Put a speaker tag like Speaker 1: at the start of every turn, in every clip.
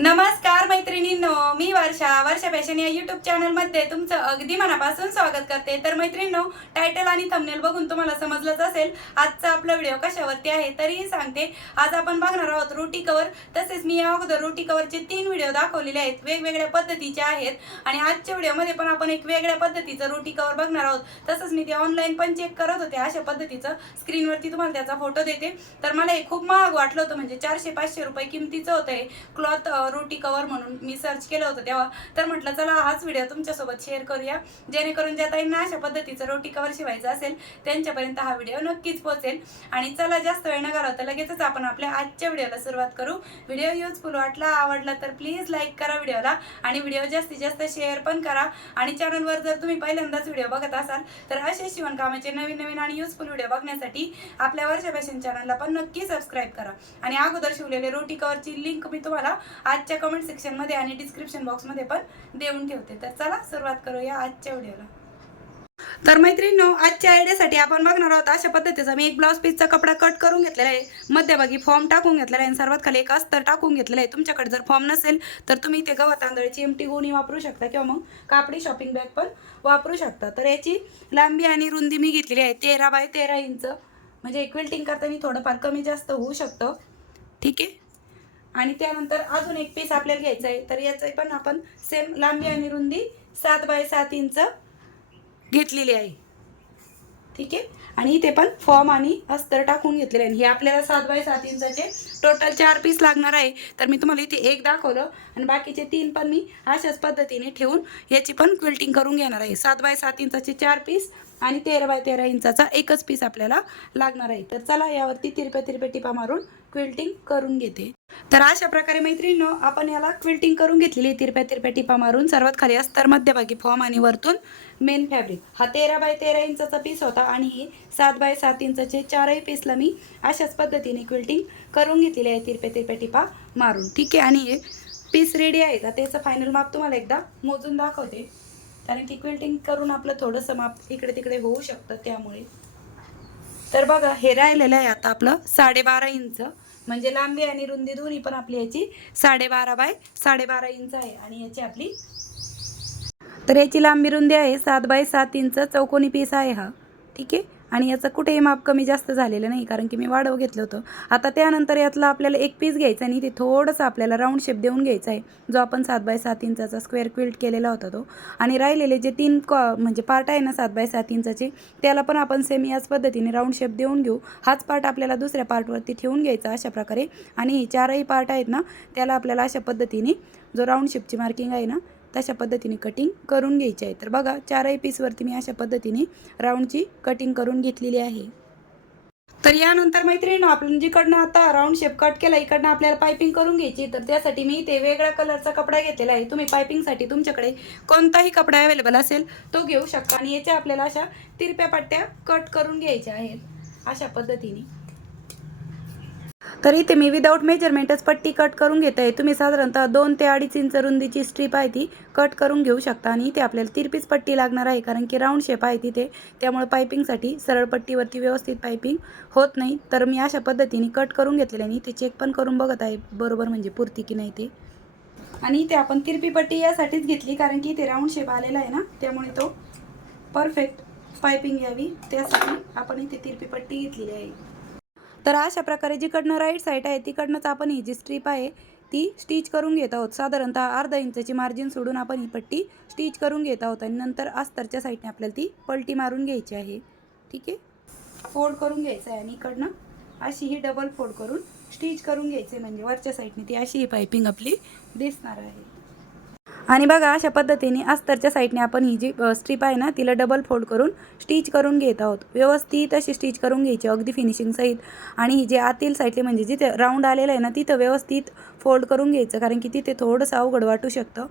Speaker 1: नमस्कार मैत्रिणींनो मी वर्षा. वर्षा फॅशन या युट्यूब चॅनलमध्ये तुमचं अगदी मनापासून स्वागत करते. तर मैत्रिणींनो टायटल आणि थंबनेल बघून तुम्हाला समजलंच असेल आजचा आपला व्हिडिओ कशावरती आहे तरीही सांगते. आज आपण बघणार आहोत रोटी कवर तसेच मी या अगोदर रोटी कवरचे तीन व्हिडिओ दाखवलेले आहेत वेगवेगळ्या पद्धतीचे आहेत. आणि आजच्या व्हिडिओमध्ये पण आपण एक वेगळ्या पद्धतीचं रोटी कवर बघणार आहोत. तसंच मी ते ऑनलाईन पण चेक करत होते अशा पद्धतीचं. स्क्रीनवरती तुम्हाला त्याचा फोटो देते. तर मला हे खूप महाग वाटलं होतं म्हणजे चारशे पाचशे रुपये किमतीचं होतं हे. क्लॉथ रोटी कवर म्हणून मी सर्च केलं होतं तेव्हा. तर म्हटलं चला हाच व्हिडिओ तुमच्यासोबत शेअर करूया. जेणेकरून ज्या ताईंना अशा पद्धतीचं रोटी कवर शिवायचं असेल त्यांच्यापर्यंत हा व्हिडिओ नक्कीच पोहोचेल. आणि चला जास्त वेळ न घालवता लगेचच आपण आपल्या आजच्या व्हिडिओला सुरुवात करू. व्हिडिओ युजफुल वाटला आवडला तर प्लीज लाईक करा व्हिडिओला आणि व्हिडिओ जास्तीत जास्त शेअर पण करा. आणि चॅनलवर जर तुम्ही पहिल्यांदाच व्हिडिओ बघत असाल तर असे शिवणकामाचे नवीन नवीन आणि युजफुल व्हिडिओ बघण्यासाठी आपल्या वर्षा फॅशन चॅनलला पण नक्की सबस्क्राईब करा. आणि अगोदर शिवलेले रोटी कवरची लिंक मी तुम्हाला आजच्या कमेंट सेक्शनमध्ये आणि डिस्क्रिप्शन बॉक्समध्ये पण देऊन ठेवते. तर चला सुरुवात करूया आजच्या व्हिडिओला तर मैत्रिणींनो आजच्या आयडियासाठी आपण बघणार आहोत अशा पद्धतीचा मी एक ब्लाऊज पीसचा कपडा कट करून घेतलेला आहे. मध्यभागी फॉर्म टाकून घेतलेला आहे आणि सर्वात खाली एक अस्तर टाकून घेतलेलं आहे. तुमच्याकडे जर फॉर्म नसेल तर तुम्ही ते गव्हा तांदळाची एमटी गोणी वापरू शकता किंवा मग कापडी शॉपिंग बॅग पण वापरू शकता. तर याची लांबी आणि रुंदी मी घेतलेली आहे. तेरा बाय तेरा इंच. म्हणजे इक्वेल्टिंग करताना थोडंफार कमी जास्त होऊ शकतं. ठीक आहे? आणि त्यानंतर अजून एक पीस आपल्याला घ्यायचं आहे तर याचं पण आपण सेम लांबी आणि रुंदी सात बाय सात इंच घेतलेली आहे. ठीक आहे? आणि इथे पण फॉर्म आणि अस्तर टाकून घेतलेले आहे. हे आपल्याला सात बाय सात इंचाचे टोटल चार पीस लागणार आहे. तर मी तुम्हाला इथे एक दाखवलं. आणि बाकीचे तीन पण मी अशाच पद्धतीने ठेवून याची पण क्विल्टिंग करून घेणार आहे. सात बाय सात इंचाचे चार पीस आणि तेरा बाय तेरा इंचाचा एकच पीस आपल्याला लागणार आहे. तर चला यावरती तिरप्या तिरप्या टिपा मारून क्विल्टिंग करून घेते. तर अशा प्रकारे मैत्रिणीनं आपण याला क्विल्टिंग करून घेतलेली तिरप्या तिरप्या टिपा मारून. सर्वात खाली अस्तर मध्यभागी फॉर्म आणि वरतून मेन फॅब्रिक हा तेरा बाय तेरा इंचाचा पीस होता आणि हे सात बाय सात इंचाचे चारही पीसला मी अशाच पद्धतीने क्विल्टिंग करून घेतलेली आहे. तिरप्या तिरप्या टिपा मारून. ठीक आहे? आणि हे पीस रेडी आहे का? त्याचं फायनल माप तुम्हाला एकदा मोजून दाखवते. कारण की क्विल्टिंग करून आपलं थोडंसं माप इकडे तिकडे होऊ शकतं त्यामुळे. तर बघा हे राहिलेलं आहे आता आपलं साडेबारा इंच. म्हणजे लांबी आणि रुंदी दोन्ही पण आपली याची साडेबारा बाय साडेबारा इंच आहे. आणि याची आपली तर याची लांबी रुंदी आहे सात बाय सात इंच. चौकोनी पीस आहे हा. ठीक आहे? आणि याचं कुठेही माप कमी जास्त झालेलं नाही कारण की मी वाढव घेतलं होतं. आता त्यानंतर यातलं आपल्याला एक पीस घ्यायचा आणि ते थोडंसं आपल्याला राऊंड शेप देऊन घ्यायचा आहे जो आपण सात बाय सात इंचाचा स्क्वेअर क्विल्ट केलेला होता तो. आणि राहिलेले जे तीन कॉ म्हणजे पार्ट आहे ना सात बाय सात इंचाचे त्याला पण आपण सेम याच पद्धतीने राऊंड शेप देऊन घेऊ. हाच पार्ट आपल्याला दुसऱ्या पार्टवरती ठेवून घ्यायचा अशा प्रकारे. आणि चारही पार्ट आहेत ना त्याला आपल्याला अशा पद्धतीने जो राऊंड शेपची मार्किंग आहे ना तशा पद्धतीने कटिंग करून घ्यायची आहे. तर बघा चारही पीसवरती मी अशा पद्धतीने राऊंडची कटिंग करून घेतलेली आहे. तर यानंतर मैत्रिणी आपण जिकडनं आता राऊंड शेप कट केला इकडनं आपल्याला पायपिंग करून घ्यायची तर त्यासाठी मी ते वेगळ्या कलरचा कपडा घेतलेला आहे. तुम्ही पायपिंगसाठी तुमच्याकडे कोणताही कपडा अवेलेबल असेल तो घेऊ शकता. आणि याच्या आपल्याला अशा तिरप्या पट्ट्या कट करून घ्यायच्या आहेत. अशा पद्धतीने. तर इथे मी विदाऊट मेजरमेंटच पट्टी कट करून घेत आहे तुम्ही साधारणतः दोन ते अडीच इंच रुंदीची स्ट्रीप आहे ती कट करून घेऊ शकता आणि इथे आपल्याला तिरपीच पट्टी लागणार आहे कारण की राऊंड शेप आहे तिथे. त्यामुळे पायपिंगसाठी सरळ पट्टीवरती व्यवस्थित पायपिंग होत नाही. तर मी अशा पद्धतीने कट करून घेतलेले आणि इथे चेक पण करून बघत आहे बरोबर म्हणजे पुरती की नाही ते. आणि इथे आपण तिरपी पट्टी यासाठीच घेतली कारण की इथे राऊंड शेप आलेला आहे ना त्यामुळे तो परफेक्ट पायपिंग यावी. त्यासाठी आपण इथे तिरपी पट्टी घेतलेली आहे. तर अशा प्रकारे जिकडनं राईट साईड आहे तिकडनंच आपण ही जी स्ट्रीप आहे ती स्टिच करून घेत आहोत. साधारणतः अर्धा इंचाची मार्जिन सोडून आपण ही पट्टी स्टिच करून घेत आहोत आणि नंतर अस्तरच्या साईडने आपल्याला ती पलटी मारून घ्यायची आहे. ठीक आहे? फोल्ड करून घ्यायचं आहे आणि इकडनं अशी ही डबल फोल्ड करून स्टिच करून घ्यायचं आहे. म्हणजे वरच्या साईडने ती अशी ही पायपिंग आपली दिसणार आहे. आणि बघा अशा पद्धतीने अस्तरच्या साईडने आपण ही जी स्ट्रीप आहे ना तिला डबल फोल्ड करून स्टिच करून घेत आहोत. व्यवस्थित अशी स्टिच करून घ्यायची अगदी फिनिशिंग सहित. आणि ही जे आतील साईडले म्हणजे जिथे राऊंड आलेलं आहे ना तिथं व्यवस्थित फोल्ड करून घ्यायचं कारण की तिथे थोडंसं अवघड वाटू शकतं.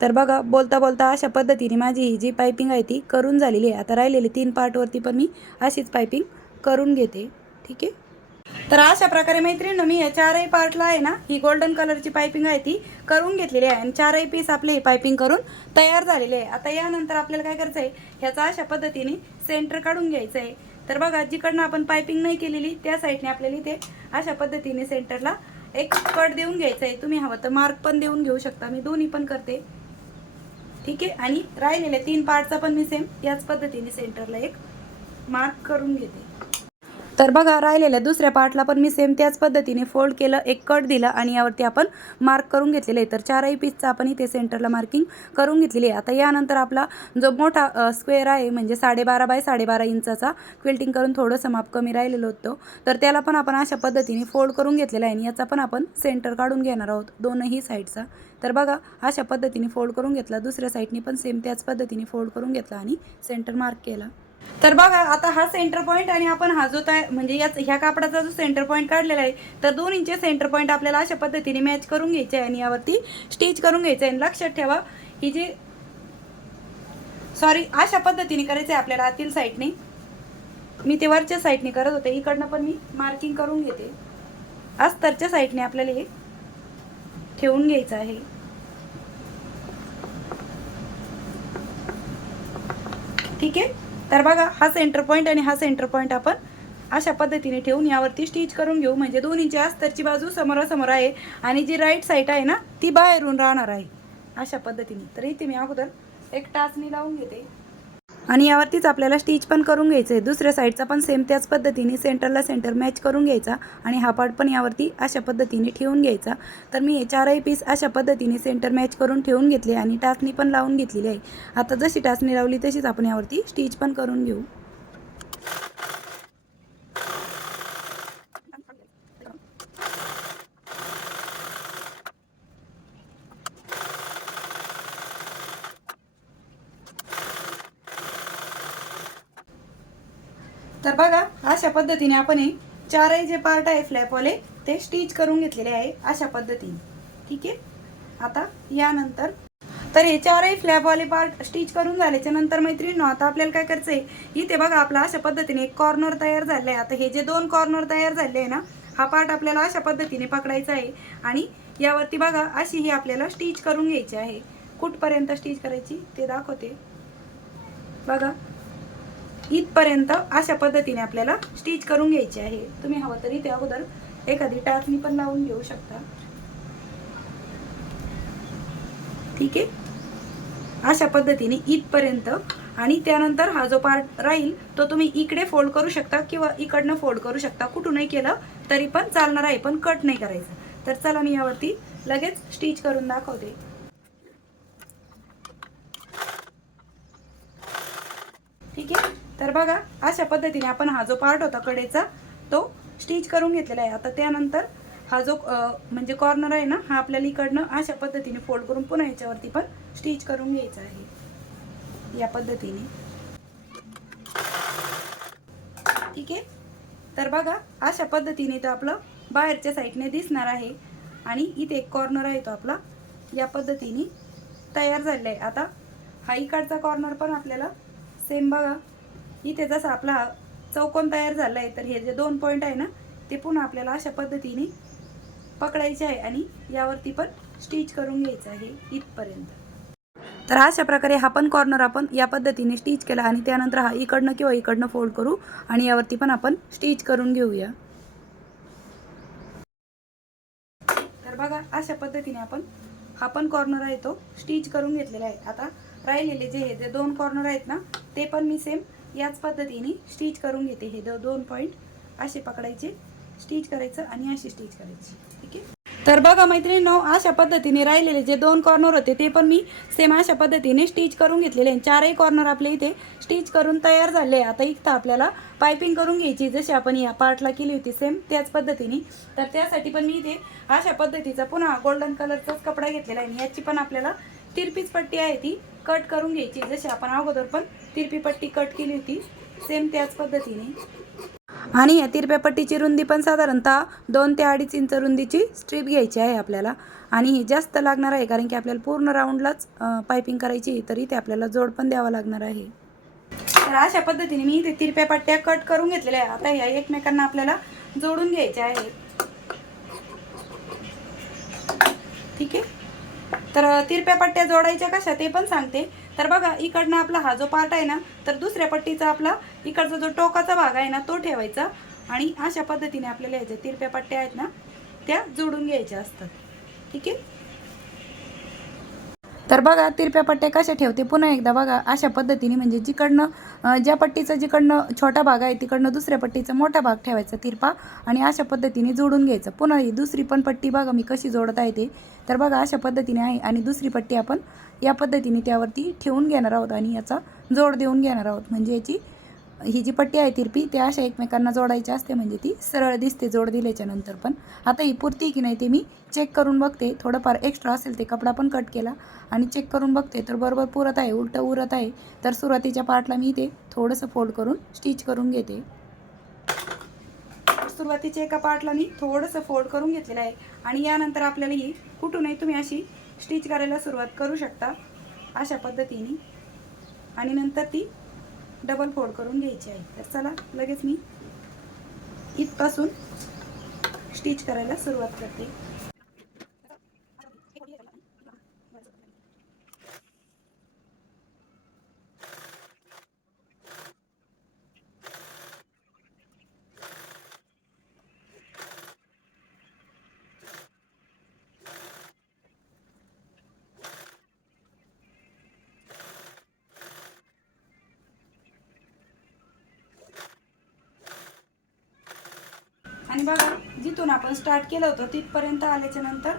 Speaker 1: तर बघा बोलता बोलता अशा पद्धतीने माझी ही जी पायपिंग आहे ती करून झालेली आहे. आता राहिलेली तीन पार्टवरती पण मी अशीच पायपिंग करून घेते. ठीक आहे? तर अशा प्रकारे मैत्रिणी मी या चारही पार्टला आहे ना ही गोल्डन कलरची पायपिंग आहे ती करून घेतलेली आहे. आणि चारही पीस आपले हे पायपिंग करून तयार झालेले आहे. आता यानंतर आपल्याला काय करायचं आहे ह्याचा अशा पद्धतीने सेंटर काढून घ्यायचं आहे. तर बघा जिकडनं आपण पायपिंग नाही केलेली त्या साईडने आपल्याला इथे अशा पद्धतीने सेंटरला एक कट देऊन घ्यायचा आहे. तुम्ही हवं तर मार्क पण देऊन घेऊ शकता. मी दोन्ही पण करते. ठीक आहे? आणि राहिलेल्या तीन पार्टचा पण मी सेम याच पद्धतीने सेंटरला एक मार्क करून घेते. तर बघा राहिलेल्या दुसऱ्या पार्टला पण मी सेम त्याच पद्धतीने फोल्ड केलं एक कट दिला आणि यावरती आपण मार्क करून घेतलेलं आहे तर चारही पीसचा आपण इथे सेंटरला मार्किंग करून घेतलेली आहे. आता यानंतर आपला जो मोठा स्क्वेअर आहे म्हणजे साडेबारा बाय साडेबारा इंचाचा क्विल्टिंग करून थोडंसं माप कमी राहिलेलं होतं. तर त्याला पण आपण अशा पद्धतीने फोल्ड करून घेतलेला आहे आणि याचा पण आपण सेंटर काढून घेणार आहोत दोनही साईडचा तर बघा अशा पद्धतीने फोल्ड करून घेतला. दुसऱ्या साईडनी पण सेम त्याच पद्धतीने फोल्ड करून घेतला आणि सेंटर मार्क केला. तर बघा आता हा सेंटर पॉईंट आणि आपण हा जो तयार म्हणजे याच ह्या कापडाचा जो सेंटर पॉईंट काढलेला आहे तर दोन इंच सेंटर पॉईंट आपल्याला अशा पद्धतीने मॅच करून घ्यायचे आहे आणि यावरती स्टिच करून घ्यायचं आहे. आणि लक्षात ठेवा ही जी सॉरी अशा पद्धतीने करायचं आहे आपल्याला आतील साईडने मी ते वरच्या साईडने करत होते. इकडनं पण मी मार्किंग करून घेते. अस्तरच्या साईडने आपल्याला हे ठेवून घ्यायचं आहे. ठीक आहे? तर बघा हा सेंटर पॉईंट आणि हा सेंटर पॉईंट आपण अशा पद्धतीने ठेवून यावरती स्टिच करून घेऊ. म्हणजे दोन्हीची अस्तरची बाजू समोरासमोर आहे आणि जी राईट साईड आहे ना ती बाहेरून राहणार आहे. अशा पद्धतीने. तर इथे मी अगोदर एक टाचणी लावून घेते. आणि यावरतीच आपल्याला स्टिच पण करून घ्यायचं आहे दुसऱ्या साईडचा पण सेम त्याच पद्धतीने सेंटरला सेंटर मॅच करून घ्यायचा आणि हा पार्ट पण यावरती अशा पद्धतीने ठेवून घ्यायचा. तर मी हे चारही पीस अशा पद्धतीने सेंटर मॅच करून ठेवून घेतले आणि टाचणी पण लावून घेतलेली आहे. आता जशी टाचणी लावली तशीच आपण यावरती स्टिच पण करून घेऊ तर बघा अशा पद्धतीने आपण हे चारही जे पार्ट आहे फ्लॅपवाले ते स्टिच करून घेतलेले आहे अशा पद्धतीने. ठीक आहे? आता यानंतर तर हे चारही फ्लॅपवाले पार्ट स्टिच करून झाल्याच्यानंतर मैत्रिणीनो आता आपल्याला काय करायचं आहे? इथे बघा आपला अशा पद्धतीने एक कॉर्नर तयार झालं आहे. आता हे जे दोन कॉर्नर तयार झाले आहे ना हा पार्ट आपल्याला अशा पद्धतीने पकडायचा आहे. आणि यावरती बघा अशी ही आपल्याला स्टिच करून घ्यायची आहे. कुठपर्यंत स्टिच करायची? ते दाखवते. बघा. इथपर्यंत अशा पद्धतीने आपल्याला स्टिच करून घ्यायची आहे. तुम्ही हवं तरी त्या अगोदर एखादी टाचणी पण लावून घेऊ शकता. ठीक आहे? अशा पद्धतीने इथपर्यंत आणि त्यानंतर हा जो पार्ट राहील तो तुम्ही इकडे फोल्ड करू शकता किंवा इकडनं फोल्ड करू शकता. कुठूनही केलं तरी पण चालणार आहे पण कट नाही करायचं. तर चला मी यावरती लगेच स्टिच करून दाखवते. ठीक आहे? तर बघा अशा पद्धतीने आपण हा जो पार्ट होता कडेचा तो स्टिच करून घेतलेला आहे. आता त्यानंतर हा जो म्हणजे कॉर्नर आहे ना हा आपल्याला इकडनं अशा पद्धतीने फोल्ड करून पुन्हा याच्यावरती पण स्टिच करून घ्यायचा आहे. या पद्धतीने. ठीक आहे? तर बघा अशा पद्धतीने तो आपलं बाहेरच्या साईडने दिसणार आहे. आणि इथे एक कॉर्नर आहे तो आपला. या पद्धतीने तयार झालेला आहे. आता हा इकडचा कॉर्नर पण आपल्याला सेम बघा. इथे जसा आपला चौकोन तयार झाला आहे तर हे जे दोन पॉईंट आहे ना ते पुन्हा आपल्याला अशा पद्धतीने पकडायचे आहे आणि यावरती पण स्टिच करून घ्यायचं आहे इथपर्यंत. तर अशा प्रकारे हा पण कॉर्नर आपण या पद्धतीने स्टिच केला आणि त्यानंतर हा इकडनं किंवा इकडनं फोल्ड करू आणि यावरती पण आपण स्टिच करून घेऊया. तर बघा अशा पद्धतीने आपण हा पण कॉर्नर आहे तो स्टिच करून घेतलेला आहे. आता राहिलेले जे हे जे दोन कॉर्नर आहेत ना ते पण मी सेम याच पद्धतीने स्टिच करून घेते हे द दोन पॉईंट असे पकडायचे. स्टिच करायचं आणि अशी स्टिच करायची. ठीक आहे? तर बघा मैत्रिणीनो अशा पद्धतीने राहिलेले जे दोन कॉर्नर होते ते पण मी सेम अशा पद्धतीने स्टिच करून घेतलेले आहे चारही कॉर्नर आपले इथे स्टिच करून तयार झाले. आता इथं आपल्याला पायपिंग करून घ्यायची जशी आपण या पार्टला केली होती सेम त्याच पद्धतीने. तर त्यासाठी पण मी इथे अशा पद्धतीचा पुन्हा गोल्डन कलरचाच कपडा घेतलेला आहे आणि याची पण आपल्याला तिरपीच पट्टी आहे ती. कट करून घ्यायची जशी आपण अगोदर पण तिरपी पट्टी कट केली होती सेम त्याच पद्धतीने. आणि या तिरप्या पट्टीची रुंदी पण साधारणतः दोन ते अडीच इंच रुंदीची स्ट्रीप घ्यायची आहे आपल्याला. आणि ही जास्त लागणार आहे कारण की आपल्याला पूर्ण राऊंडलाच पायपिंग करायची तर इथे आपल्याला जोड पण द्यावा लागणार आहे. तर अशा पद्धतीने मी इथे तिरप्या पट्ट्या कट करून घेतलेल्या आहे आता ह्या एकमेकांना आपल्याला जोडून घ्यायच्या आहेत. ठीक आहे? तर तिरप्या पट्ट्या जोडायच्या कशा ते पण सांगते. तर बघा इकडनं आपला हा जो पार्ट आहे ना तर दुसऱ्या पट्टीचा आपला इकडचा जो टोकाचा भाग आहे ना तो ठेवायचा. आणि अशा पद्धतीने आपल्याला याच्या तिरप्या पट्ट्या आहेत ना त्या जोडून घ्यायच्या असतात. ठीक आहे? तर बघा तिरप्या पट्ट्या कशा ठेवते? पुन्हा एकदा बघा अशा पद्धतीने म्हणजे जिकडनं ज्या पट्टीचा जिकडनं छोटा भाग आहे तिकडनं दुसऱ्या पट्टीचा मोठा भाग ठेवायचा तिरपा आणि अशा पद्धतीने जोडून घ्यायचं. पुन्हा ही दुसरी पण पट्टी बघा मी कशी जोडत आहे ते. तर बघा अशा पद्धतीने आहे आणि दुसरी पट्टी आपण या पद्धतीने त्यावरती ठेवून घेणार आहोत आणि याचा जोड देऊन घेणार आहोत. म्हणजे याची ही जी पट्टी आहे तिरपी त्या अशा एकमेकांना जोडायची असते म्हणजे ती सरळ दिसते जोड दिल्याच्या नंतर पण. आता ही पुरती की नाही ते मी चेक करून बघते. थोडंफार एक्स्ट्रा असेल ते कपडा पण कट केला आणि चेक करून बघते. तर बरोबर पुरत आहे उलटं उरत आहे. तर सुरुवातीच्या पार्टला मी ते थोडंसं फोल्ड करून स्टिच करून घेते. सुरुवातीच्या एका पार्टला मी थोडंसं फोल्ड करून घेतलेलं आहे. आणि यानंतर आपल्याला ही कुठूनही तुम्ही अशी स्टिच करायला सुरुवात करू शकता अशा पद्धतीने. आणि नंतर ती डबल फोल्ड करून घ्यायची आहे. तर चला लगेच मी इथपासून स्टिच करायला सुरुवात करते. बघा जिथून आपण स्टार्ट केलं होतं तिथपर्यंत आल्याच्यानंतर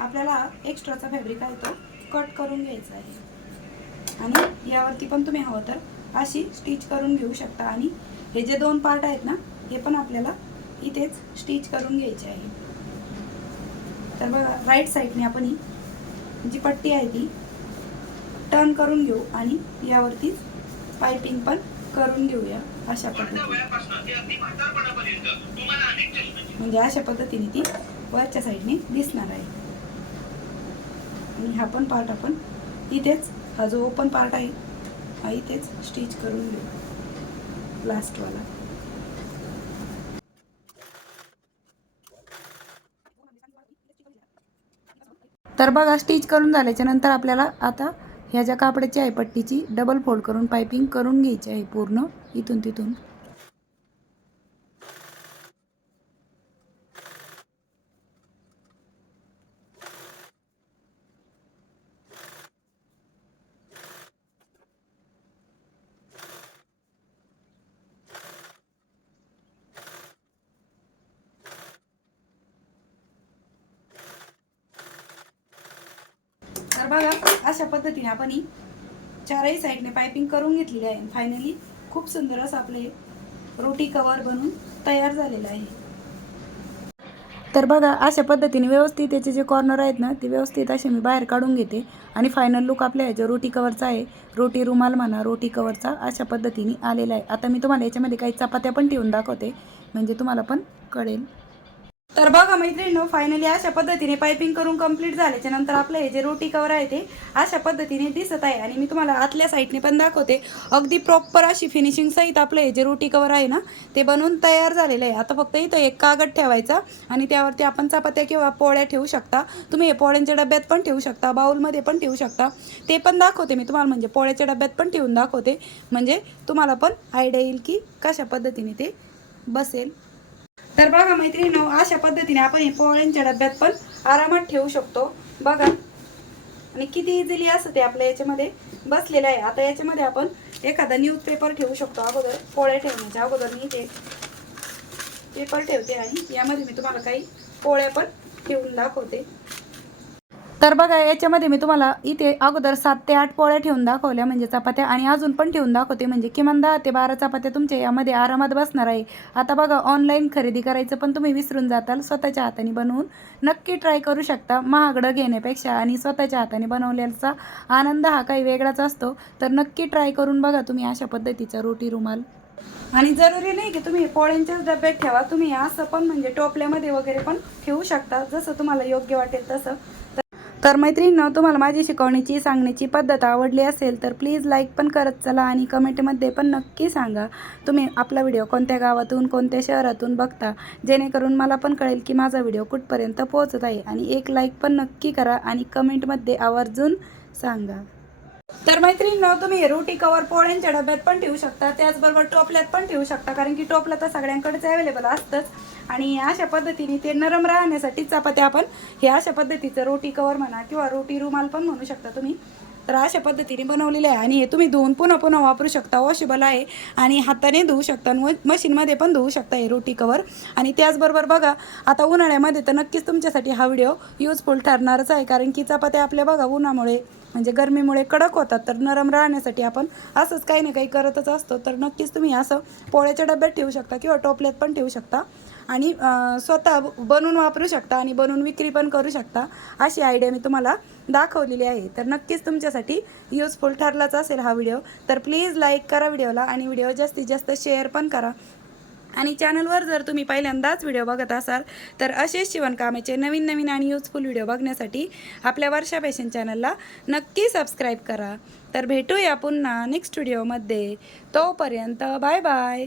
Speaker 1: आपल्याला एक्स्ट्राचा फॅब्रिक आहे तो कट करून घ्यायचा आहे. आणि यावरती पण तुम्ही हवं तर अशी स्टिच करून घेऊ शकता. आणि हे जे दोन पार्ट आहेत ना हे पण आपल्याला इथेच स्टिच करून घ्यायचे आहे. तर बघा राईट साईडने आपण ही जी पट्टी आहे ती टर्न करून घेऊ आणि यावरती पायपिंग पण करून घेऊया. अशा पद्धतीने. म्हणजे अशा पद्धतीने ती वरच्या साईडने दिसणार आहे. आणि हा पण पार्ट आपण इथेच हा जो ओपन पार्ट आहे हा इथेच स्टिच करून घेऊ. लास्टवाला तर बघा स्टिच करून झाल्याच्यानंतर आपल्याला आता ह्या ज्या कापडाची आहे पट्टीची डबल फोल्ड करून पायपिंग करून घ्यायची आहे पूर्ण. इथून तिथून. तर बघा अशा पद्धतीने आपण ही चारही साईडने पायपिंग करून घेतलेली आहे. फायनली खूप सुंदर असं आपले रोटी कवर बनून तयार झालेलं आहे. तर बघा अशा पद्धतीने व्यवस्थित याचे जे कॉर्नर आहेत ना ते व्यवस्थित असे मी बाहेर काढून घेते. आणि फायनल लुक आपल्या ह्याच्या रोटी कवरचा आहे. रोटी रुमाल म्हणा रोटी कवरचा अशा पद्धतीने आलेला आहे. आता मी तुम्हाला याच्यामध्ये काही चपात्या पण ठेवून दाखवते. म्हणजे तुम्हाला पण कळेल. तर बघा मैत्रिणीनो फायनली अशा पद्धतीने पायपिंग करून कंप्लीट झाल्याच्यानंतर आपलं हे जे रोटी कवर आहे ते अशा पद्धतीने दिसत आहे. आणि मी तुम्हाला आतल्या साईडने पण दाखवते. अगदी प्रॉपर अशी फिनिशिंग सहित आपलं हे जे रोटी कवर आहे ना ते बनवून तयार झालेलं आहे. आता फक्त इथं एक कागद ठेवायचा आणि त्यावरती आपण चपात्या किंवा पोळ्या ठेवू शकता. तुम्ही हे पोळ्यांच्या डब्यात पण ठेवू शकता बाउलमध्ये पण ठेवू शकता. ते पण दाखवते मी तुम्हाला म्हणजे पोळ्याच्या डब्यात पण ठेवून दाखवते. म्हणजे तुम्हाला पण आयडिया येईल की कशा पद्धतीने ते बसेल. तर बघा मैत्रिणी अशा पद्धतीने आपण हे पोळ्यांच्या डब्यात पण आरामात ठेवू शकतो. बघा. आणि किती इझिली असं ते आपल्या याच्यामध्ये बसलेलं आहे. आता याच्यामध्ये आपण एखादा न्यूजपेपर ठेवू शकतो अगोदर. पोळ्या ठेवण्याच्या अगोदर मी ते पेपर ठेवते आणि यामध्ये मी तुम्हाला काही पोळ्या पण ठेवून दाखवते. तर बघा याच्यामध्ये मी तुम्हाला इथे अगोदर सात ते आठ पोळ्या ठेवून दाखवल्या म्हणजे चपात्या आणि अजून पण ठेवून दाखवते म्हणजे किमान दहा ते बारा चपात्या तुमच्या यामध्ये आरामात बसणार आहे. आता बघा ऑनलाईन खरेदी करायचं पण तुम्ही विसरून जाताल स्वतःच्या हाताने बनवून नक्की ट्राय करू शकता महागडं घेण्यापेक्षा आणि स्वतःच्या हाताने बनवल्याचा आनंद हा काही वेगळाच असतो. तर नक्की ट्राय करून बघा तुम्ही अशा पद्धतीचा रोटी रुमाल. आणि जरुरी नाही की तुम्ही पोळ्यांच्याच डब्यात ठेवा तुम्ही असं पण म्हणजे टोपल्यामध्ये वगैरे पण ठेवू शकता जसं तुम्हाला योग्य वाटेल तसं. तर मैत्रिणीनं तुम्हाला माझी शिकवण्याची सांगण्याची पद्धत आवडली असेल तर प्लीज लाईक पण करत चला आणि कमेंटमध्ये पण नक्की सांगा. तुम्ही आपला व्हिडिओ कोणत्या गावातून कोणत्या शहरातून बघता जेणेकरून मला पण कळेल की माझा व्हिडिओ कुठपर्यंत पोहोचत आहे. आणि एक लाईक पण नक्की करा आणि कमेंटमध्ये आवर्जून सांगा. तर मैत्रिणींनो तुम्ही रोटी कवर पोळ्यांच्या डब्यात पण ठेवू शकता. त्याचबरोबर टोपल्यात पण ठेवू शकता कारण की टोपलं तर सगळ्यांकडेच अवेलेबल असतंच. आणि अशा पद्धतीने ते नरम राहण्यासाठी चपात्या आपण हे अशा पद्धतीचं रोटी कवर म्हणा किंवा रोटी रुमाल पण म्हणू शकता तुम्ही. तर अशा पद्धतीने बनवलेले आहे. आणि हे तुम्ही धुवून पुन्हा पुन्हा वापरू शकता. वॉशेबल आहे. आणि हाताने धुवू शकता. आणि मशीनमध्ये पण धुवू शकता हे रोटी कवर आणि त्याचबरोबर बघा आता उन्हाळ्यामध्ये तर नक्कीच तुमच्यासाठी हा व्हिडिओ युजफुल ठरणारच आहे. कारण की चपात्या आपल्या बघा उन्हामुळे म्हणजे गरमीमुळे कडक होतात. तर नरम राहण्यासाठी आपण असंच काही ना काही करतच असतो. तर नक्कीच तुम्ही असं पोळ्याच्या डब्यात ठेवू शकता किंवा टोपल्यात पण ठेवू शकता. आणि स्वतः बनवून वापरू शकता आणि बनवून विक्री पण करू शकता अशी आयडिया मी तुम्हाला दाखवलेली आहे. तर नक्कीच तुमच्यासाठी युजफुल ठरलाच असेल हा व्हिडिओ तर प्लीज लाईक करा व्हिडिओला आणि व्हिडिओ जास्तीत जास्त शेअर पण करा. आणि चॅनलवर जर तुम्ही पहिल्यांदाच व्हिडिओ बघत असाल तर असेच शिवणकामाचे नवीन नवीन आणि युजफुल व्हिडिओ बघण्यासाठी आपल्या वर्षा फॅशन चॅनलला नक्की सबस्क्राईब करा. तर भेटूया पुन्हा नेक्स्ट व्हिडिओमध्ये तोपर्यंत bye bye